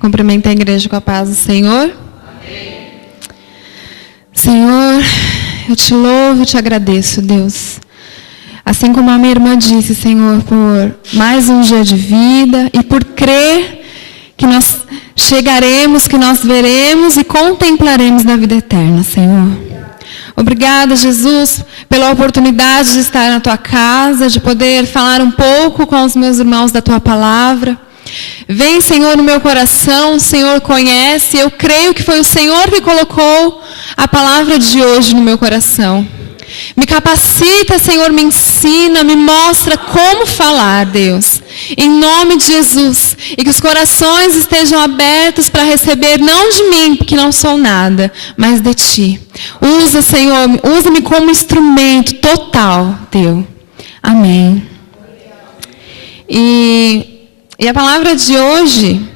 Cumprimento a igreja com a paz do Senhor. Amém. Senhor, eu te louvo e te agradeço, Deus. Assim como a minha irmã disse, Senhor, por mais um dia de vida e por crer que nós chegaremos, que nós veremos e contemplaremos na vida eterna, Senhor. Obrigada, Jesus, pela oportunidade de estar na tua casa, de poder falar um pouco com os meus irmãos da tua palavra. Vem, Senhor, no meu coração, o Senhor conhece, eu creio que foi o Senhor que colocou a palavra de hoje no meu coração. Me capacita, Senhor, me ensina, me mostra como falar, Deus. Em nome de Jesus. E que os corações estejam abertos para receber, não de mim, porque não sou nada, mas de Ti. Usa, Senhor, usa-me como instrumento total, Teu. Amém. E a palavra de hoje,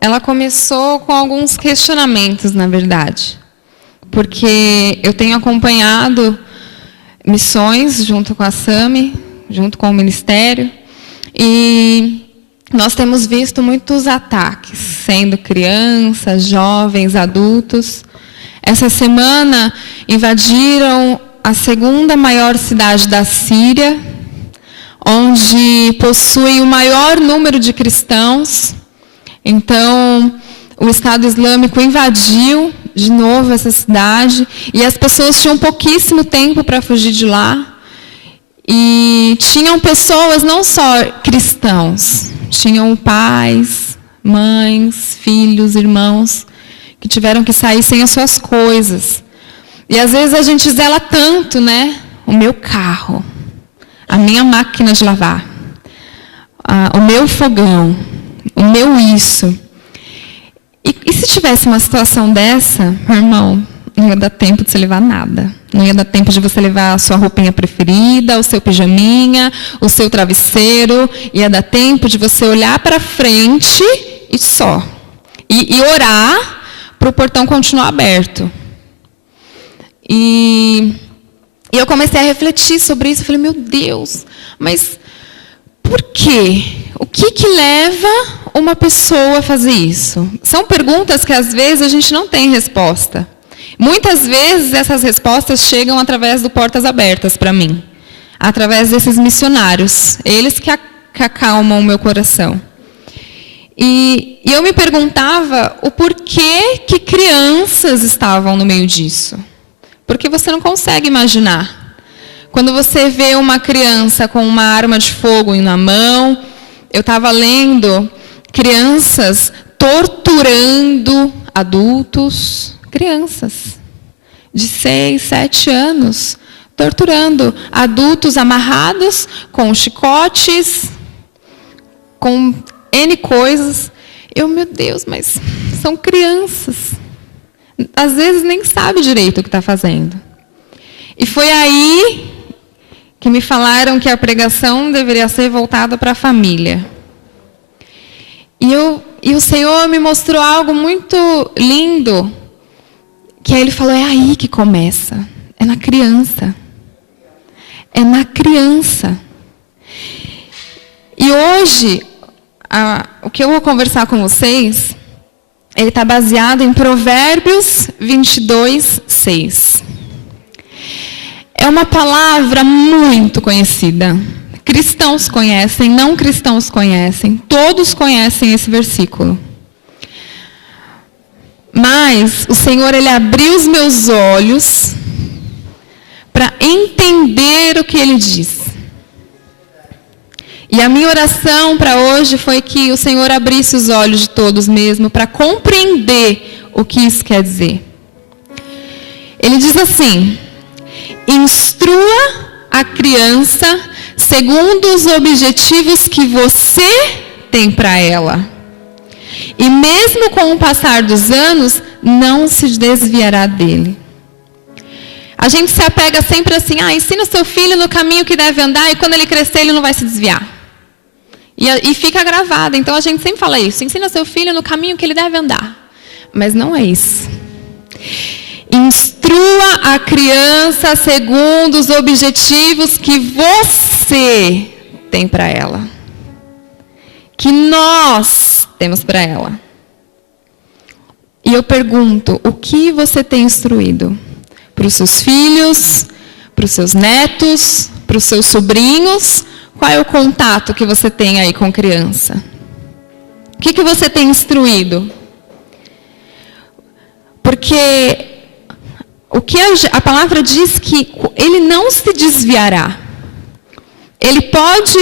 ela começou com alguns questionamentos, na verdade. Porque eu tenho acompanhado missões junto com a SAMI, junto com o ministério, e nós temos visto muitos ataques, sendo crianças, jovens, adultos. Essa semana invadiram a segunda maior cidade da Síria, onde possui o maior número de cristãos. Então, o Estado Islâmico invadiu de novo essa cidade e as pessoas tinham pouquíssimo tempo para fugir de lá. E tinham pessoas, não só cristãos, tinham pais, mães, filhos, irmãos, que tiveram que sair sem as suas coisas. E às vezes a gente zela tanto, né? O meu carro, a minha máquina de lavar, o meu fogão, o meu isso. E se tivesse uma situação dessa, meu irmão, não ia dar tempo de você levar nada. Não ia dar tempo de você levar a sua roupinha preferida, o seu pijaminha, o seu travesseiro. Ia dar tempo de você olhar para frente e só. E orar para o portão continuar aberto. E eu comecei a refletir sobre isso. Eu falei, meu Deus, mas por quê? O que leva uma pessoa a fazer isso? São perguntas que às vezes a gente não tem resposta. Muitas vezes essas respostas chegam através do Portas Abertas para mim. Através desses missionários. Eles que acalmam o meu coração. E eu me perguntava o porquê que crianças estavam no meio disso. Porque você não consegue imaginar. Quando você vê uma criança com uma arma de fogo na mão, eu estava lendo crianças torturando adultos, crianças de 6, 7 anos, torturando adultos amarrados com chicotes, com N coisas. Meu Deus, mas são crianças. Às vezes nem sabe direito o que está fazendo. E foi aí que me falaram que a pregação deveria ser voltada para a família. E o Senhor me mostrou algo muito lindo, que aí Ele falou, é aí que começa, é na criança. É na criança. E hoje, o que eu vou conversar com vocês, ele está baseado em Provérbios 22, 6. É uma palavra muito conhecida. Cristãos conhecem, não cristãos conhecem. Todos conhecem esse versículo. Mas o Senhor, Ele abriu os meus olhos para entender o que Ele diz. E a minha oração para hoje foi que o Senhor abrisse os olhos de todos mesmo para compreender o que isso quer dizer. Ele diz assim: instrua a criança segundo os objetivos que você tem para ela. E mesmo com o passar dos anos, não se desviará dele. A gente se apega sempre assim, ensina o seu filho no caminho que deve andar e quando ele crescer ele não vai se desviar. E fica gravado. Então a gente sempre fala isso, ensina seu filho no caminho que ele deve andar. Mas não é isso. Instrua a criança segundo os objetivos que você tem para ela. Que nós temos para ela. E eu pergunto, o que você tem instruído? Para os seus filhos, para os seus netos, para os seus sobrinhos? Qual é o contato que você tem aí com criança? O que você tem instruído? Porque o que a palavra diz que ele não se desviará. Ele pode,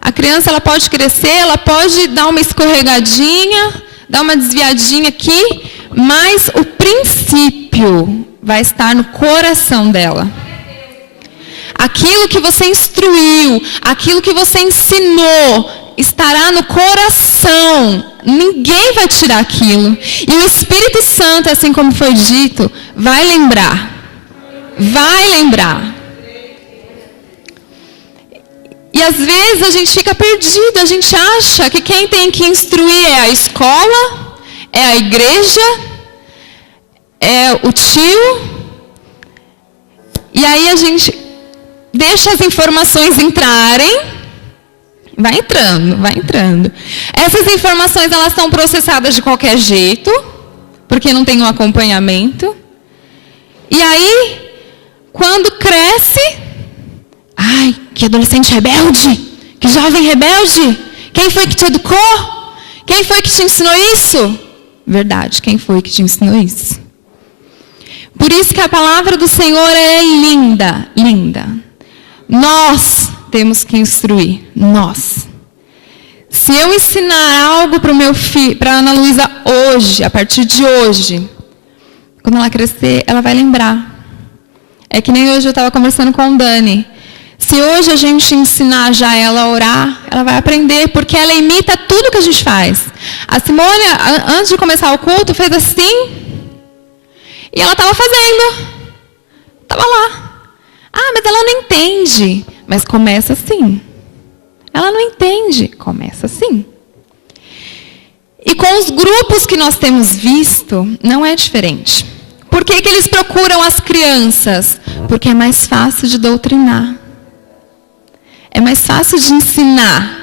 a criança ela pode crescer, ela pode dar uma escorregadinha, dar uma desviadinha aqui, mas o princípio vai estar no coração dela. Aquilo que você instruiu, aquilo que você ensinou, estará no coração. Ninguém vai tirar aquilo. E o Espírito Santo, assim como foi dito, vai lembrar. Vai lembrar. E às vezes a gente fica perdido, a gente acha que quem tem que instruir é a escola, é a igreja, é o tio. E aí a gente deixa as informações entrarem, vai entrando. Essas informações elas são processadas de qualquer jeito, porque não tem um acompanhamento. E aí, quando cresce, ai, que adolescente rebelde, que jovem rebelde, quem foi que te educou? Quem foi que te ensinou isso? Verdade, quem foi que te ensinou isso? Por isso que a palavra do Senhor é linda, linda. Nós temos que instruir, nós. Se eu ensinar algo para o meu filho, para a Ana Luísa hoje, a partir de hoje, quando ela crescer, ela vai lembrar. É que nem hoje eu estava conversando com o Dani. Se hoje a gente ensinar já ela a orar, ela vai aprender, porque ela imita tudo que a gente faz. A Simone, antes de começar o culto, fez assim, e ela estava fazendo. Estava lá. Ah, mas ela não entende. Mas começa assim. Ela não entende. Começa assim. E com os grupos que nós temos visto, não é diferente. Por que eles procuram as crianças? Porque é mais fácil de doutrinar. É mais fácil de ensinar.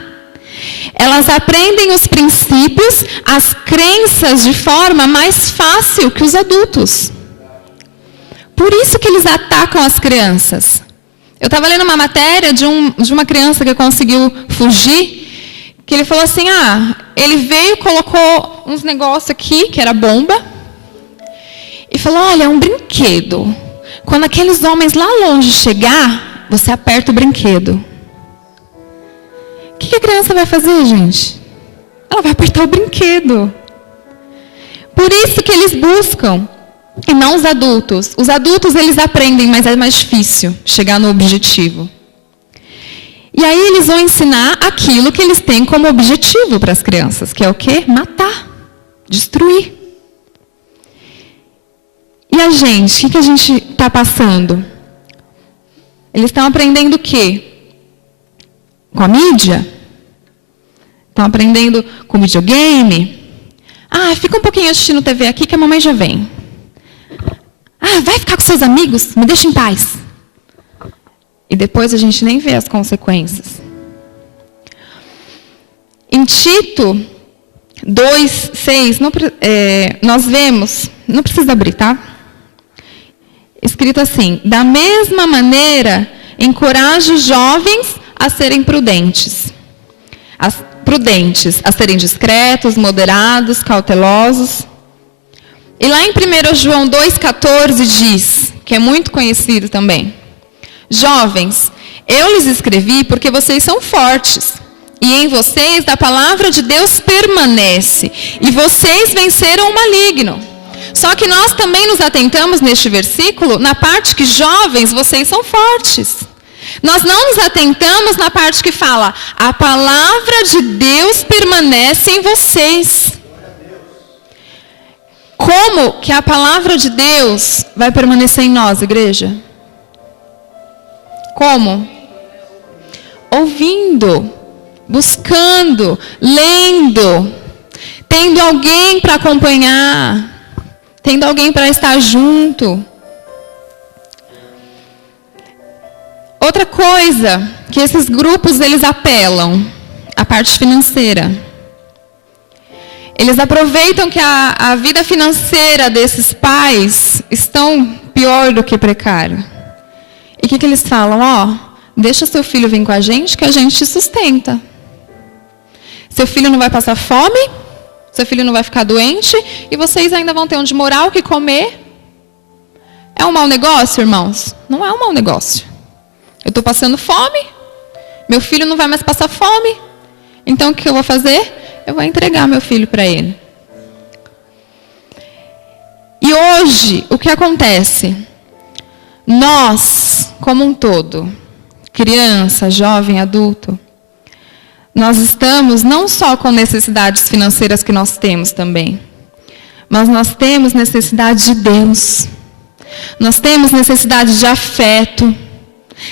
Elas aprendem os princípios, as crenças de forma mais fácil que os adultos. Por isso que eles atacam as crianças. Eu estava lendo uma matéria de uma criança que conseguiu fugir, que ele falou assim, ele veio, colocou uns negócios aqui, que era bomba, e falou, olha, é um brinquedo. Quando aqueles homens lá longe chegar, você aperta o brinquedo. O que a criança vai fazer, gente? Ela vai apertar o brinquedo. Por isso que eles buscam. E não os adultos. Os adultos, eles aprendem, mas é mais difícil chegar no objetivo. E aí eles vão ensinar aquilo que eles têm como objetivo para as crianças, que é o quê? Matar, destruir. E a gente, o que a gente está passando? Eles estão aprendendo o quê? Com a mídia? Estão aprendendo com videogame? Fica um pouquinho assistindo TV aqui que a mamãe já vem. Vai ficar com seus amigos? Me deixa em paz. E depois a gente nem vê as consequências. Em Tito 2:6, nós vemos, não precisa abrir, tá? Escrito assim, da mesma maneira, encoraje os jovens a serem prudentes, a serem discretos, moderados, cautelosos. E lá em 1 João 2,14 diz, que é muito conhecido também, jovens, eu lhes escrevi porque vocês são fortes, e em vocês a palavra de Deus permanece, e vocês venceram o maligno. Só que nós também nos atentamos neste versículo, na parte que jovens, vocês são fortes. Nós não nos atentamos na parte que fala, a palavra de Deus permanece em vocês. Como que a palavra de Deus vai permanecer em nós, igreja? Como? Ouvindo, buscando, lendo, tendo alguém para acompanhar, tendo alguém para estar junto. Outra coisa que esses grupos eles apelam, a parte financeira. Eles aproveitam que a vida financeira desses pais estão pior do que precário. E o que eles falam? Deixa seu filho vir com a gente que a gente te sustenta. Seu filho não vai passar fome, seu filho não vai ficar doente e vocês ainda vão ter onde morar, o que comer. É um mau negócio, irmãos? Não é um mau negócio. Eu estou passando fome, meu filho não vai mais passar fome. Então o que eu vou fazer? Eu vou entregar meu filho para ele. E hoje, o que acontece? Nós, como um todo, criança, jovem, adulto, nós estamos não só com necessidades financeiras que nós temos também, mas nós temos necessidade de Deus. Nós temos necessidade de afeto,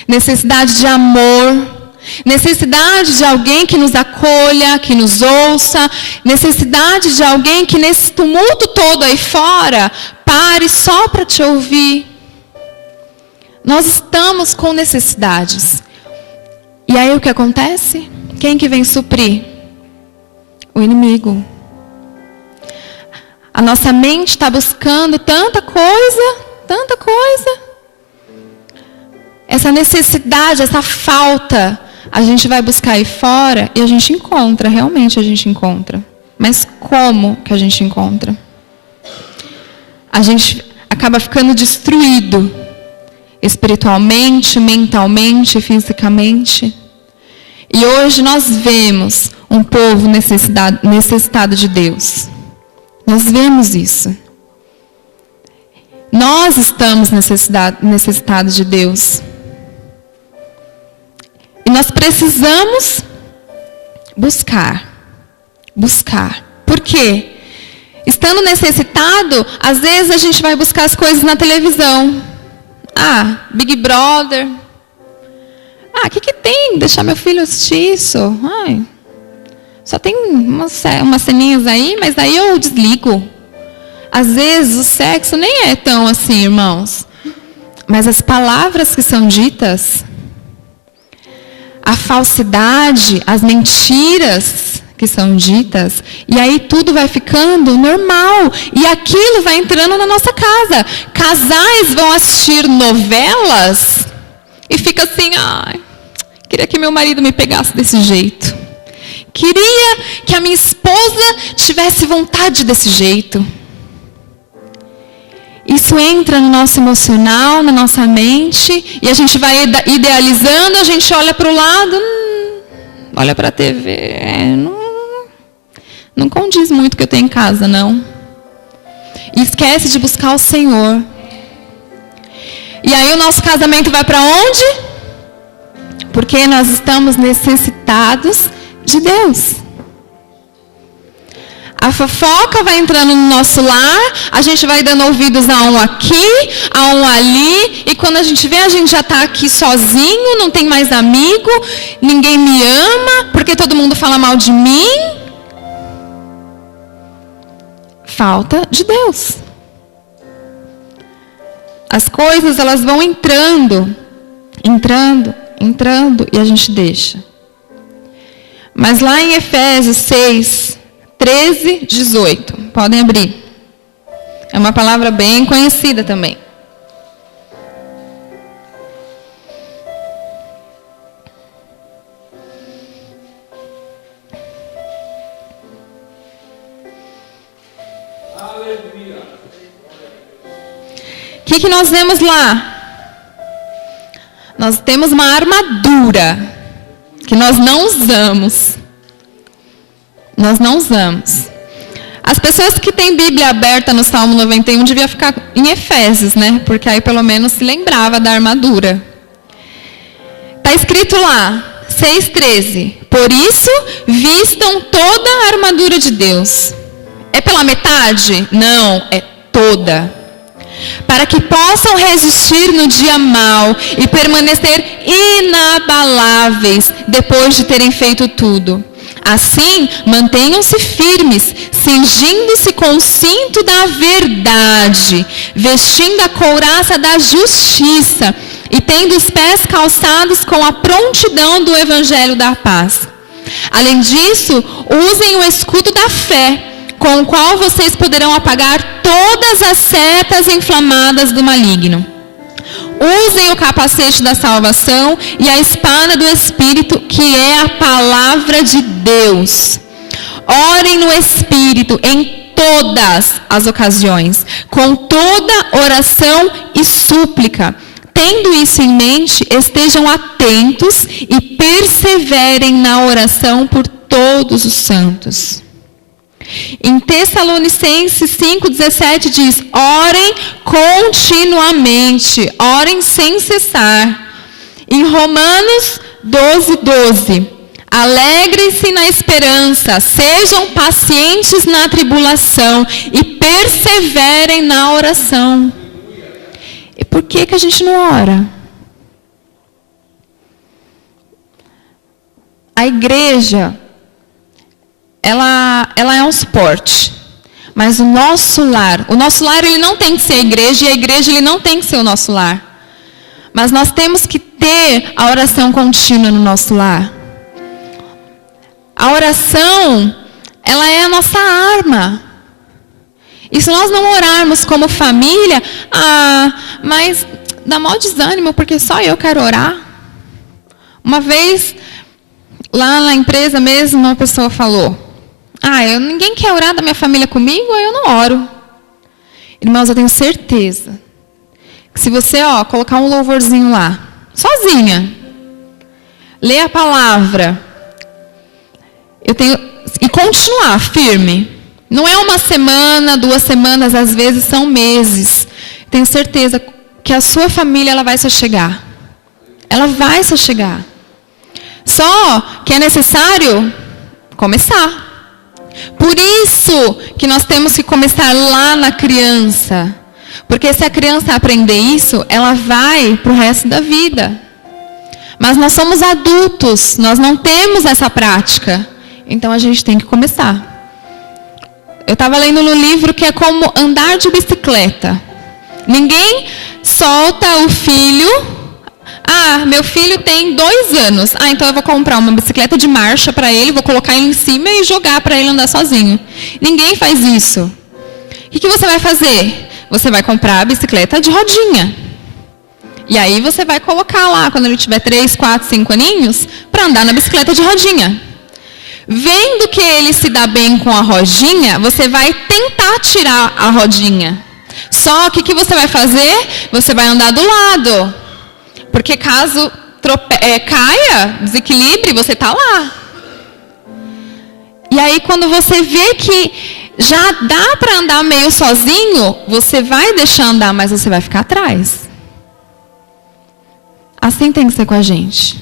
necessidade de amor, necessidade de alguém que nos acolha, que nos ouça, necessidade de alguém que nesse tumulto todo aí fora, pare só para te ouvir. Nós estamos com necessidades. E aí o que acontece? Quem que vem suprir? O inimigo. A nossa mente está buscando tanta coisa, tanta coisa. Essa necessidade, essa falta, a gente vai buscar aí fora e a gente encontra, realmente a gente encontra. Mas como que a gente encontra? A gente acaba ficando destruído, espiritualmente, mentalmente, fisicamente. E hoje nós vemos um povo necessitado de Deus. Nós vemos isso. Nós estamos necessitados de Deus. E nós precisamos buscar. Por quê? Estando necessitado, às vezes a gente vai buscar as coisas na televisão. Big Brother. O que tem? Deixar meu filho assistir isso? Só tem umas ceninhas aí, mas aí eu desligo. Às vezes o sexo nem é tão assim, irmãos. Mas as palavras que são ditas, a falsidade, as mentiras que são ditas, e aí tudo vai ficando normal, e aquilo vai entrando na nossa casa. Casais vão assistir novelas e fica assim, queria que meu marido me pegasse desse jeito. Queria que a minha esposa tivesse vontade desse jeito. Isso entra no nosso emocional, na nossa mente, e a gente vai idealizando, a gente olha para o lado, olha para a TV, não condiz muito o que eu tenho em casa, não. E esquece de buscar o Senhor. E aí o nosso casamento vai para onde? Porque nós estamos necessitados de Deus. A fofoca vai entrando no nosso lar, a gente vai dando ouvidos a um aqui, a um ali, e quando a gente vê, a gente já está aqui sozinho, não tem mais amigo, ninguém me ama, porque todo mundo fala mal de mim. Falta de Deus. As coisas, elas vão entrando, e a gente deixa. Mas lá em Efésios 6, 13, 18. Podem abrir. É uma palavra bem conhecida também. O que nós vemos lá? Nós temos uma armadura que nós não usamos. Nós não usamos. As pessoas que têm Bíblia aberta no Salmo 91 deviam ficar em Efésios, né? Porque aí pelo menos se lembrava da armadura. Está escrito lá, 6,13. Por isso, vistam toda a armadura de Deus. É pela metade? Não, é toda. Para que possam resistir no dia mau e permanecer inabaláveis depois de terem feito tudo. Assim, mantenham-se firmes, cingindo-se com o cinto da verdade, vestindo a couraça da justiça e tendo os pés calçados com a prontidão do evangelho da paz. Além disso, usem o escudo da fé, com o qual vocês poderão apagar todas as setas inflamadas do maligno. Usem o capacete da salvação e a espada do Espírito, que é a palavra de Deus. Orem no Espírito em todas as ocasiões, com toda oração e súplica. Tendo isso em mente, estejam atentos e perseverem na oração por todos os santos. Em Tessalonicenses 5,17 diz: orem continuamente, orem sem cessar. Em Romanos 12:12, alegrem-se na esperança, sejam pacientes na tribulação e perseverem na oração. E por que a gente não ora? A igreja, ela é um suporte. Mas o nosso lar ele não tem que ser a igreja, e a igreja ele não tem que ser o nosso lar. Mas nós temos que ter a oração contínua no nosso lar. A oração, ela é a nossa arma. E se nós não orarmos como família, mas dá maior desânimo, porque só eu quero orar. Uma vez, lá na empresa mesmo, uma pessoa falou: ninguém quer orar da minha família comigo, aí eu não oro. Irmãos, eu tenho certeza que se você colocar um louvorzinho lá, sozinha, ler a palavra, e continuar firme. Não é uma semana, 2 semanas, às vezes são meses. Tenho certeza que a sua família ela vai se achegar. Ela vai se achegar. Só que é necessário começar. Por isso que nós temos que começar lá na criança. Porque se a criança aprender isso, ela vai para o resto da vida. Mas nós somos adultos, nós não temos essa prática. Então a gente tem que começar. Eu estava lendo no livro que é como andar de bicicleta. Ninguém solta o filho. Meu filho tem 2 anos. Então eu vou comprar uma bicicleta de marcha para ele, vou colocar ele em cima e jogar para ele andar sozinho. Ninguém faz isso. O que você vai fazer? Você vai comprar a bicicleta de rodinha. E aí você vai colocar lá, quando ele tiver 3, 4, 5 aninhos, para andar na bicicleta de rodinha. Vendo que ele se dá bem com a rodinha, você vai tentar tirar a rodinha. Só que o que você vai fazer? Você vai andar do lado. Porque caso caia, desequilibre, você está lá. E aí quando você vê que já dá para andar meio sozinho, você vai deixar andar, mas você vai ficar atrás. Assim tem que ser com a gente.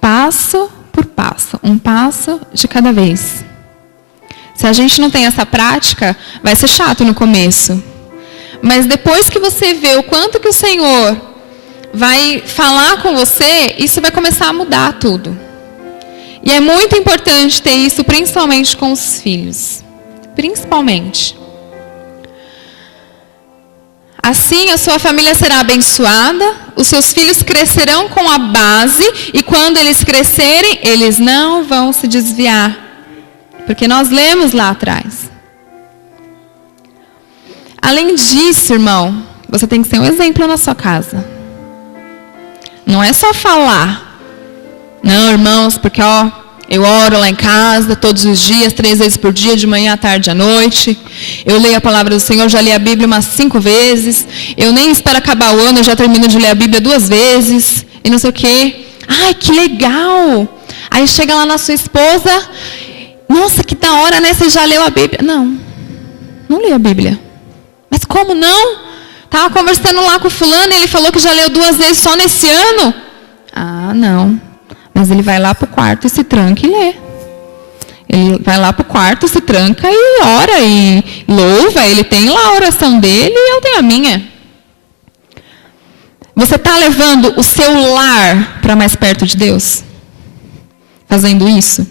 Passo por passo, um passo de cada vez. Se a gente não tem essa prática, vai ser chato no começo. Mas depois que você vê o quanto que o Senhor vai falar com você, isso vai começar a mudar tudo. E é muito importante ter isso, principalmente com os filhos. Principalmente. Assim, a sua família será abençoada, os seus filhos crescerão com a base, e quando eles crescerem, eles não vão se desviar. Porque nós lemos lá atrás. Além disso, irmão, você tem que ser um exemplo na sua casa. Não é só falar. Não, irmãos, porque eu oro lá em casa todos os dias, 3 vezes por dia, de manhã, à tarde, à noite. Eu leio a palavra do Senhor, já li a Bíblia umas 5 vezes. Eu nem espero acabar o ano, eu já termino de ler a Bíblia 2 vezes. E não sei o quê. Ai, que legal! Aí chega lá na sua esposa. Nossa, que da hora, né? Você já leu a Bíblia? Não li a Bíblia. Mas como não? Estava conversando lá com o fulano e ele falou que já leu 2 vezes só nesse ano. Não. Mas ele vai lá para o quarto e se tranca e lê. Ele vai lá para o quarto, se tranca e ora e louva. Ele tem lá a oração dele e eu tenho a minha. Você está levando o seu lar para mais perto de Deus? Fazendo isso?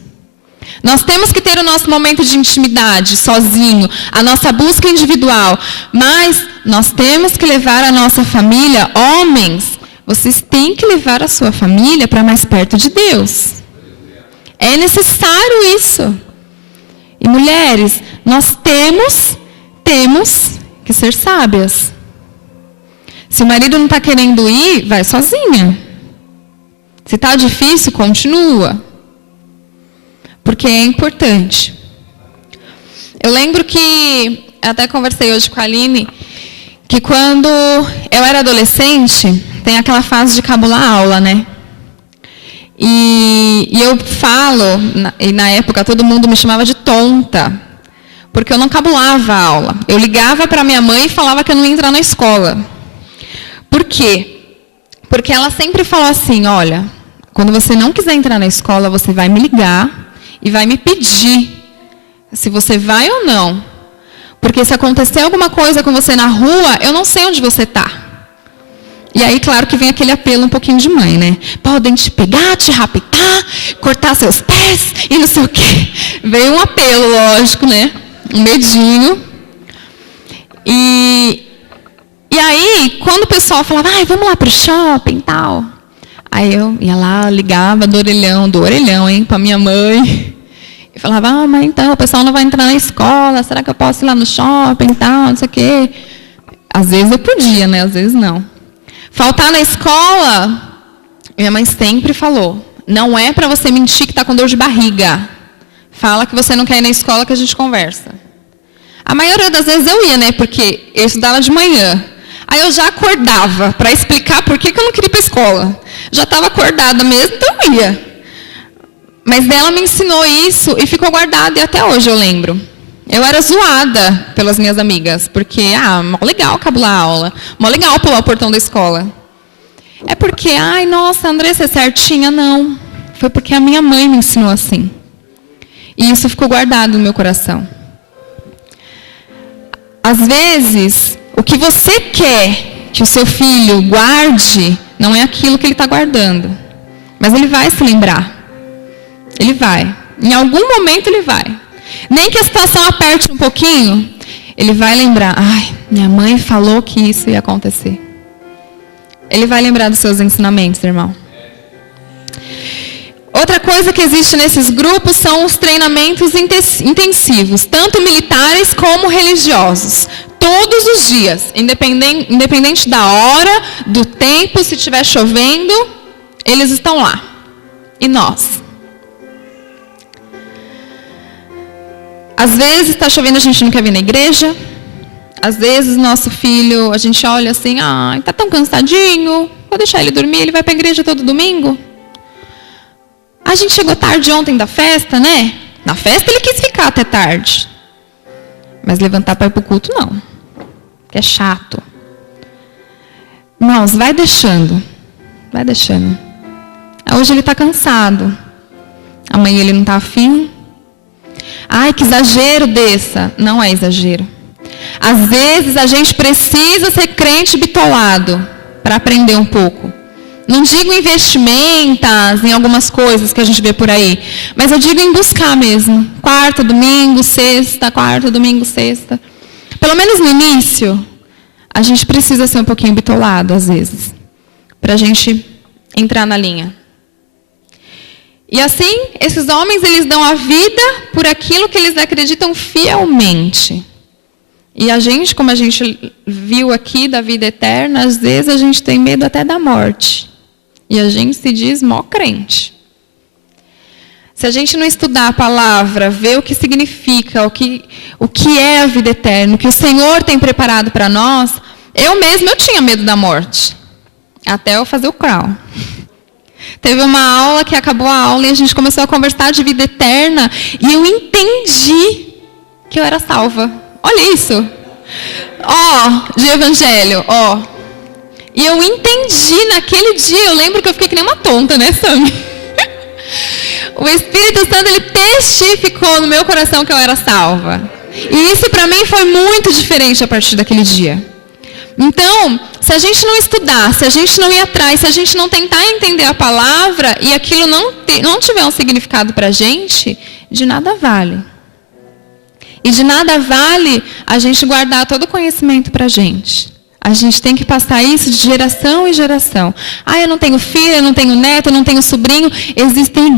Nós temos que ter o nosso momento de intimidade, sozinho, a nossa busca individual. Mas nós temos que levar a nossa família, homens. Vocês têm que levar a sua família para mais perto de Deus. É necessário isso. E mulheres, nós temos que ser sábias. Se o marido não está querendo ir, vai sozinha. Se está difícil, continua. Porque é importante. Eu lembro que, até conversei hoje com a Aline, que quando eu era adolescente, tem aquela fase de cabular aula, né? E eu falo, e na época todo mundo me chamava de tonta, porque eu não cabulava a aula. Eu ligava para minha mãe e falava que eu não ia entrar na escola. Por quê? Porque ela sempre falou assim, olha, quando você não quiser entrar na escola, você vai me ligar e vai me pedir se você vai ou não. Porque se acontecer alguma coisa com você na rua, eu não sei onde você está. E aí, claro que vem aquele apelo um pouquinho de mãe, né? Podem te pegar, te raptar, cortar seus pés e não sei o quê. Veio um apelo, lógico, né? Um medinho. E aí, quando o pessoal falava, vamos lá pro shopping e tal. Aí eu ia lá, ligava do orelhão, hein, pra minha mãe. E falava, mas então, o pessoal não vai entrar na escola, será que eu posso ir lá no shopping e tal, não sei o quê. Às vezes eu podia, né? Às vezes não. Faltar na escola, minha mãe sempre falou, não é para você mentir que está com dor de barriga. Fala que você não quer ir na escola que a gente conversa. A maioria das vezes eu ia, né? Porque eu estudava de manhã. Aí eu já acordava para explicar por que eu não queria ir para a escola. Já estava acordada mesmo, então eu ia. Mas ela me ensinou isso e ficou guardado, e até hoje eu lembro. Eu era zoada pelas minhas amigas, porque, mó legal cabular a aula, mó legal pular o portão da escola. É porque, nossa, Andressa, é certinha? Não. Foi porque a minha mãe me ensinou assim. E isso ficou guardado no meu coração. Às vezes, o que você quer que o seu filho guarde, não é aquilo que ele está guardando. Mas ele vai se lembrar. Ele vai. Em algum momento ele vai. Nem que a situação aperte um pouquinho, ele vai lembrar, minha mãe falou que isso ia acontecer. Ele vai lembrar dos seus ensinamentos, irmão. Outra coisa que existe nesses grupos são os treinamentos intensivos, tanto militares como religiosos. Todos os dias, independente da hora, do tempo, se estiver chovendo, eles estão lá. E nós? Às vezes está chovendo, a gente não quer vir na igreja. Às vezes nosso filho, a gente olha assim, está tão cansadinho, vou deixar ele dormir, ele vai para a igreja todo domingo. A gente chegou tarde ontem da festa, né? Na festa ele quis ficar até tarde. Mas levantar para ir para o culto, não. Que é chato. Irmãos, vai deixando. Vai deixando. Hoje ele está cansado. Amanhã ele não está afim. Que exagero dessa. Não é exagero. Às vezes a gente precisa ser crente bitolado para aprender um pouco. Não digo investimentos em algumas coisas que a gente vê por aí, mas eu digo em buscar mesmo. Quarta, domingo, sexta. Pelo menos no início, a gente precisa ser um pouquinho bitolado às vezes, para a gente entrar na linha. E assim, esses homens, eles dão a vida por aquilo que eles acreditam fielmente. E a gente, como a gente viu aqui da vida eterna, às vezes a gente tem medo até da morte. E a gente se diz mó crente. Se a gente não estudar a palavra, ver o que significa, o que é a vida eterna, o que o Senhor tem preparado para nós, eu tinha medo da morte. Até eu fazer o crawl. Teve uma aula que acabou a aula e a gente começou a conversar de vida eterna e eu entendi que eu era salva. Olha isso. De evangelho, E eu entendi naquele dia, eu lembro que eu fiquei que nem uma tonta, né, Sami? O Espírito Santo, ele testificou no meu coração que eu era salva. E isso para mim foi muito diferente a partir daquele dia. Então, se a gente não estudar, se a gente não ir atrás, se a gente não tentar entender a palavra e aquilo não tiver um significado para a gente, de nada vale. E de nada vale a gente guardar todo o conhecimento para a gente. A gente tem que passar isso de geração em geração. Eu não tenho filho, eu não tenho neto, eu não tenho sobrinho. Existem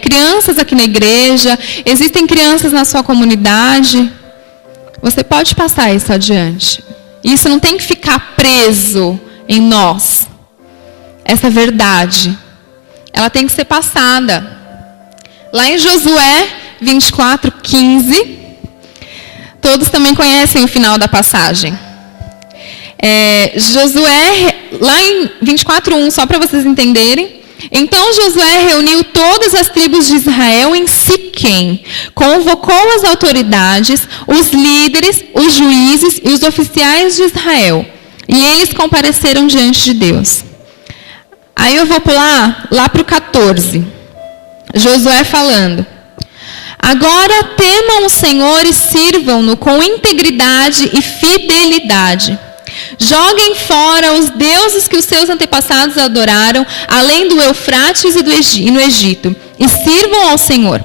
crianças aqui na igreja, existem crianças na sua comunidade. Você pode passar isso adiante. Isso não tem que ficar preso em nós. Essa verdade, ela tem que ser passada. Lá em Josué 24:15, todos também conhecem o final da passagem. Josué, lá em 24:1, só para vocês entenderem. Então Josué reuniu todas as tribos de Israel em Siquém, convocou as autoridades, os líderes, os juízes e os oficiais de Israel. E eles compareceram diante de Deus. Aí eu vou pular lá para o 14. Josué falando: agora temam o Senhor e sirvam-no com integridade e fidelidade. Joguem fora os deuses que os seus antepassados adoraram, além do Eufrates e no Egito, e sirvam ao Senhor.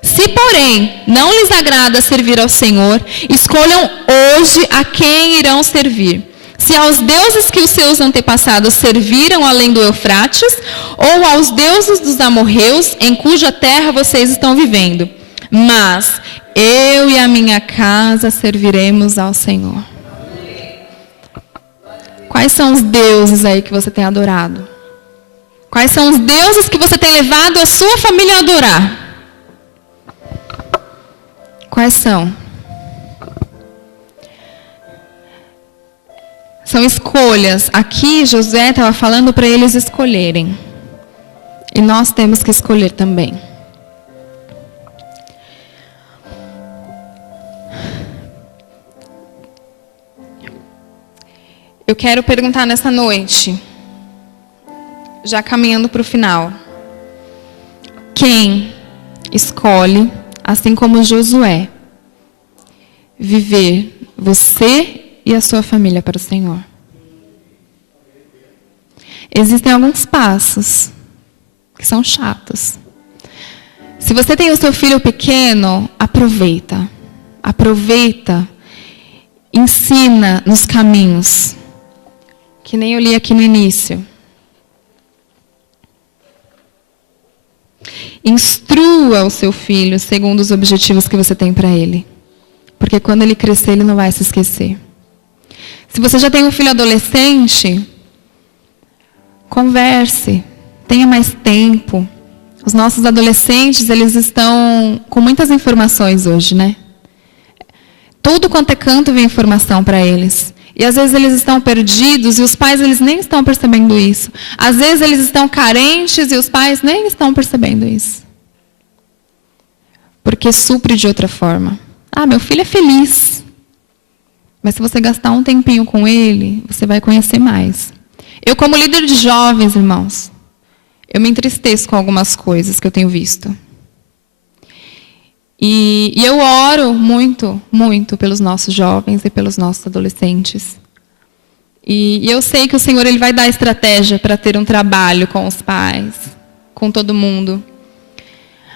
Se, porém, não lhes agrada servir ao Senhor, escolham hoje a quem irão servir. Se aos deuses que os seus antepassados serviram além do Eufrates, ou aos deuses dos amorreus, em cuja terra vocês estão vivendo. Mas eu e a minha casa serviremos ao Senhor. Quais são os deuses aí que você tem adorado? Quais são os deuses que você tem levado a sua família a adorar? Quais são? São escolhas. Aqui Josué estava falando para eles escolherem. E nós temos que escolher também. Eu quero perguntar nessa noite, já caminhando para o final, quem escolhe, assim como Josué, viver você e a sua família para o Senhor? Existem alguns passos que são chatos. Se você tem o seu filho pequeno, aproveita. Aproveita, ensina nos caminhos. Que nem eu li aqui no início. Instrua o seu filho segundo os objetivos que você tem para ele. Porque quando ele crescer, ele não vai se esquecer. Se você já tem um filho adolescente, converse, tenha mais tempo. Os nossos adolescentes, eles estão com muitas informações hoje, né? Tudo quanto é canto vem informação para eles. E às vezes eles estão perdidos e os pais eles nem estão percebendo isso. Às vezes eles estão carentes e os pais nem estão percebendo isso. Porque supre de outra forma. Meu filho é feliz. Mas se você gastar um tempinho com ele, você vai conhecer mais. Eu, como líder de jovens, irmãos, eu me entristeço com algumas coisas que eu tenho visto. E eu oro muito, muito pelos nossos jovens e pelos nossos adolescentes. E eu sei que o Senhor ele vai dar estratégia para ter um trabalho com os pais, com todo mundo.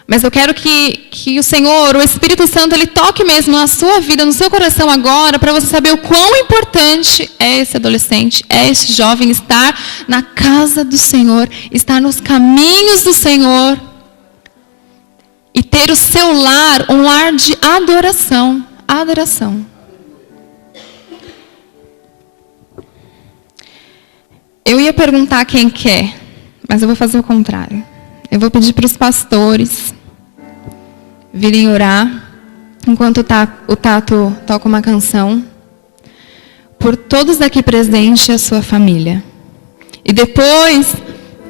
Mas eu quero que o Senhor, o Espírito Santo, ele toque mesmo na sua vida, no seu coração agora, para você saber o quão importante é esse adolescente, é esse jovem estar na casa do Senhor, estar nos caminhos do Senhor. E ter o seu lar, um lar de adoração. Adoração. Eu ia perguntar quem quer, mas eu vou fazer o contrário. Eu vou pedir para os pastores virem orar, enquanto o Tato toca uma canção, por todos aqui presentes e a sua família. E depois,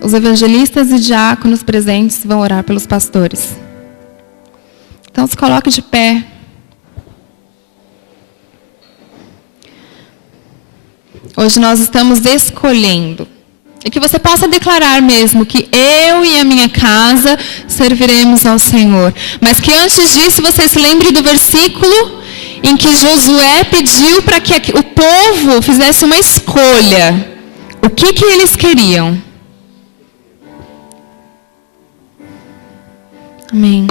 os evangelistas e diáconos presentes vão orar pelos pastores. Então, se coloque de pé. Hoje nós estamos escolhendo. E que você possa declarar mesmo que eu e a minha casa serviremos ao Senhor. Mas que antes disso você se lembre do versículo em que Josué pediu para que o povo fizesse uma escolha. O que eles queriam? Amém.